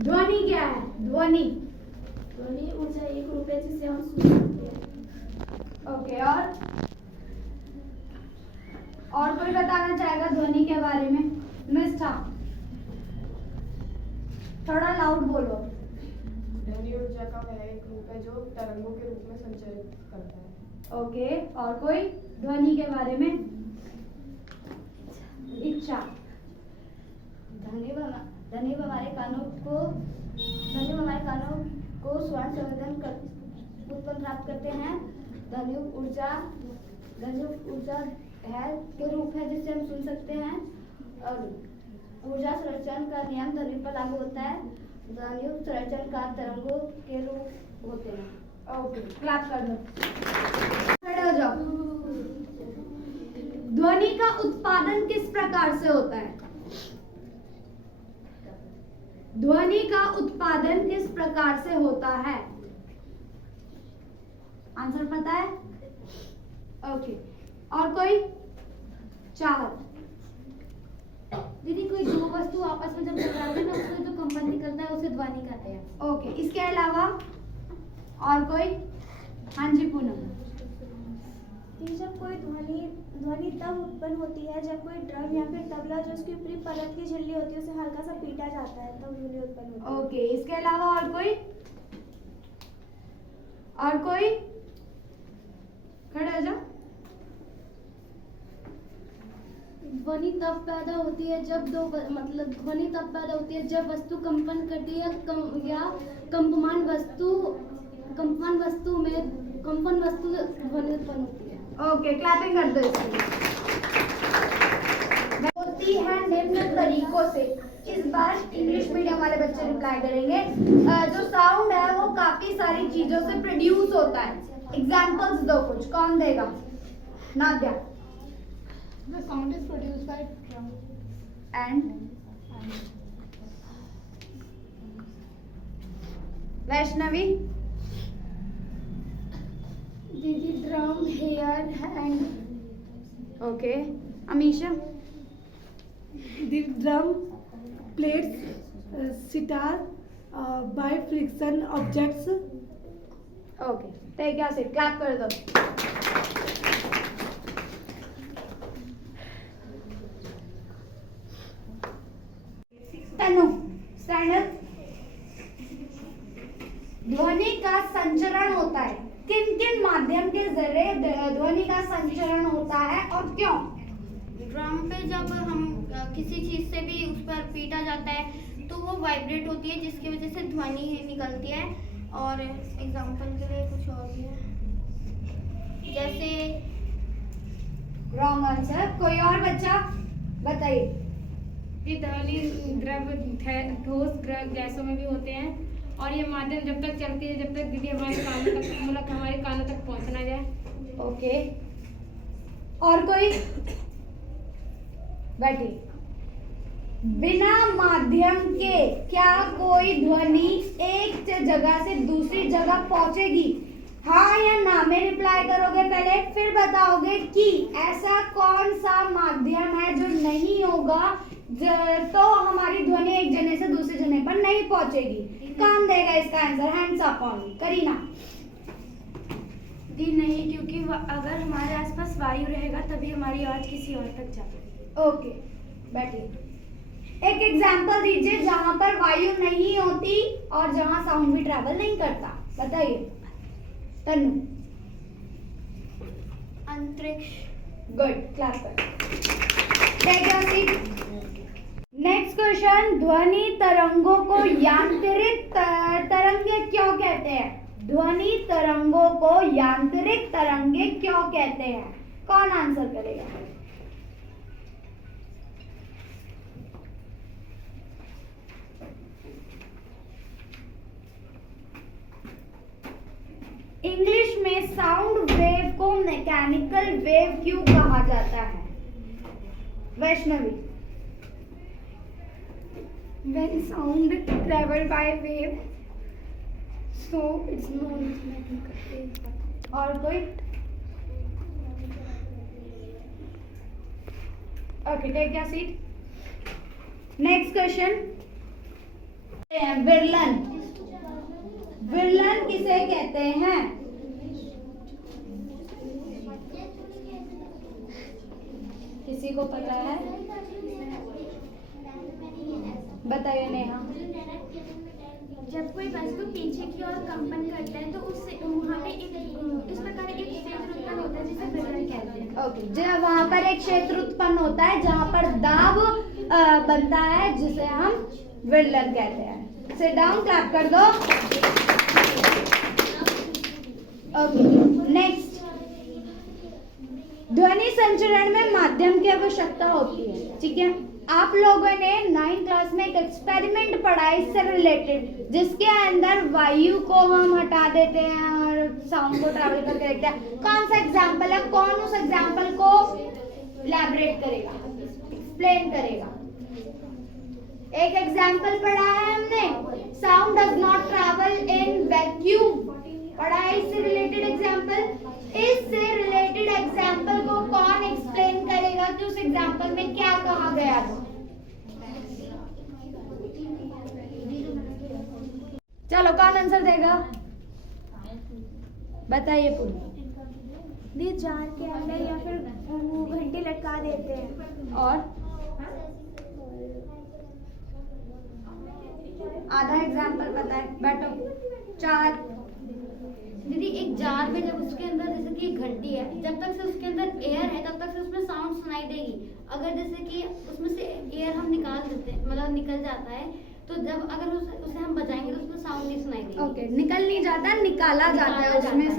ध्वनि क्या है? ध्वनि ध्वनि ऊर्जा एक रूप है जिसे हम सुन सकते हैं। ओके। और कोई बताना चाहेगा ध्वनि के बारे में? निष्ठा, थोड़ा लाउड बोलो। ध्वनि ऊर्जा का वह एक रूप है जो तरंगों के रूप में संचरित करता है। ओके। और कोई ध्वनि के बारे में? इच्छा। ध्वनि हमारे कानों को श्रवण संवेदन उत्पन्न प्राप्त करते हैं। ध्वनि ऊर्जा है के रूप है जिसे हम सुन सकते हैं। और ऊर्जा संरक्षण का नियम ध्वनि पर लागू होता है। ध्वनि संरक्षण का तरंगों के रूप होते हैं। ओके, क्लैप कर दो। खड़े हो जाओ। ध्वनि का उत्पादन किस प्रकार से होता है? ध्वनि का उत्पादन किस प्रकार से होता है? आंसर पता है? ओके। और कोई? 4। दीदी, कोई दो वस्तु आपस में जब टकराते हैं ना, उसमें जो कंपन निकलता है उसे ध्वनि कहते हैं। ओके। इसके अलावा और कोई? हाँ जी पूनम। जब कोई ध्वनि तब उत्पन्न होती है जब कोई ड्रम या फिर तबला जो उसकी ऊपरी परत की झिल्ली होती है उसे हल्का सा पीटा जाता है तब ध्वनि उत्पन्न होती है। ओके। इसके अलावा और कोई? और कोई? खड़े हो जाओ। ध्वनि तब पैदा होती है जब ध्वनि तब पैदा होती है जब वस्तु कंपन करती है या कंपमान वस्तु ध्वनि उत्पन्न होती है। ओके, क्लैपिंग कर दो इसके लिए। होती है निम्न तरीकों से। इस बार इंग्लिश मीडियम वाले बच्चे रिप्लाई करेंगे। जो साउंड है वो काफी सारी चीजों से प्रोड्यूस होता है। एग्जांपल्स दो कुछ। कौन देगा? Nadia. The sound is produced by drum. And Vaishnavi. दीदी, drum, hair, hand. Okay. Amisha. The drum, plates, sitar, by friction objects. Okay, take your seat. Clap कर दो। Tanu, stand up. ध्वनि का संचरण होता है। किन किन माध्यम के जरिए ध्वनि का संचरण होता है और क्यों? ड्रम पे जब हम किसी चीज से भी उस पर पीटा जाता है तो वो वाइब्रेट होती है जिसकी वजह से ध्वनि निकलती है। और एग्जांपल के लिए कुछ और भी है, जैसे रॉन्ग आंसर। कोई और बच्चा बताइए। ध्वनि द्रव ठोस गैसों में भी होते हैं और ये माध्यम जब तक चलती है जब तक दीदी हमारे कानों तक पहुंचना जाए। ओके। और कोई? बैठिए। बिना माध्यम के क्या कोई ध्वनि एक जगह से दूसरी जगह पहुंचेगी? हाँ या ना में रिप्लाई करोगे पहले, फिर बताओगे कि ऐसा कौन सा माध्यम है जो नहीं होगा तो हमारी ध्वनि एक जने से दूसरे जने पर नहीं पहुंचेगी। कौन देगा इसका answer? Hands up on. Kareena. दी नहीं, क्योंकि अगर हमारे आसपास वायु रहेगा तभी हमारी आवाज किसी और तक जाएगी। ओके, बैठिए। एक एग्जाम्पल दीजिए जहां पर वायु नहीं होती और जहां साउंड भी ट्रैवल नहीं करता। बताइए। तनु। अंतरिक्ष। गुड, क्लैप कर। Take your seat. Next question. ध्वनि तरंगों को यांत्रिक तरंगे क्यों कहते हैं? ध्वनि तरंगों को यांत्रिक तरंगे क्यों कहते हैं? कौन आंसर करेगा? इंग्लिश में साउंड वेव को मैकेनिकल वेव क्यों कहा जाता है? Vaishnavi. When sound travel by wave, so it's known as mechanical wave. और कोई? Okay, take your seat. Next question. हैं? विरलन। विरलन किसे कहते हैं? किसी को पता है? बताइए नेहा। जब कोई वस्तु पीछे की ओर कंपन करता है तो उससे वहाँ पे इस प्रकार एक क्षेत्र उत्पन्न होता है जिसे विरलन कहते हैं। ओके, जब वहां पर एक क्षेत्र उत्पन्न होता है जहां पर दाब बनता है जिसे हम विरलन कहते हैं। सिट डाउन, क्लैप कर दो। Okay, next. ध्वनि संचरण में माध्यम की आवश्यकता होती है, ठीक है। आप लोगों ने 9th क्लास में एक एक्सपेरिमेंट पढ़ा है इससे रिलेटेड, जिसके अंदर वायु को हम हटा देते हैं और साउंड को ट्रैवल करके देखते हैं। कौन सा एग्जाम्पल है? कौन उस एग्जाम्पल को इलैबोरेट करेगा, एक्सप्लेन करेगा? एक एग्जाम्पल पढ़ा है हमने, sound does not travel in vacuum. पढ़ा है इससे रिलेटेड एग्जाम्पल। इससे रिलेटेड एग्जाम्पल को कौन एक्सप्लेन करेगा कि उस एग्जाम्पल में क्या कहा गया था? चलो, कौन आंसर देगा? बताइए पूरी। दी जार के अंदर या फिर वो घंटी लटका देते हैं। और आधा एग्जाम्पल बताए, बैठो। 4। दीदी, एक जार में जब उसके अंदर जैसे कि एक घंटी है, जब तक से उसके अंदर एयर है तब तक से उसमें साउंड सुनाई देगी। अगर जैसे कि उसमें से एयर हम निकाल देते हैं, मतलब निकल जाता है, तो जब अगर उसे हम बजाएंगे तो उसमें साउंड नहीं सुनाई देगी। ओके, निकल नहीं जाता, निकाला जाता है उसमें से।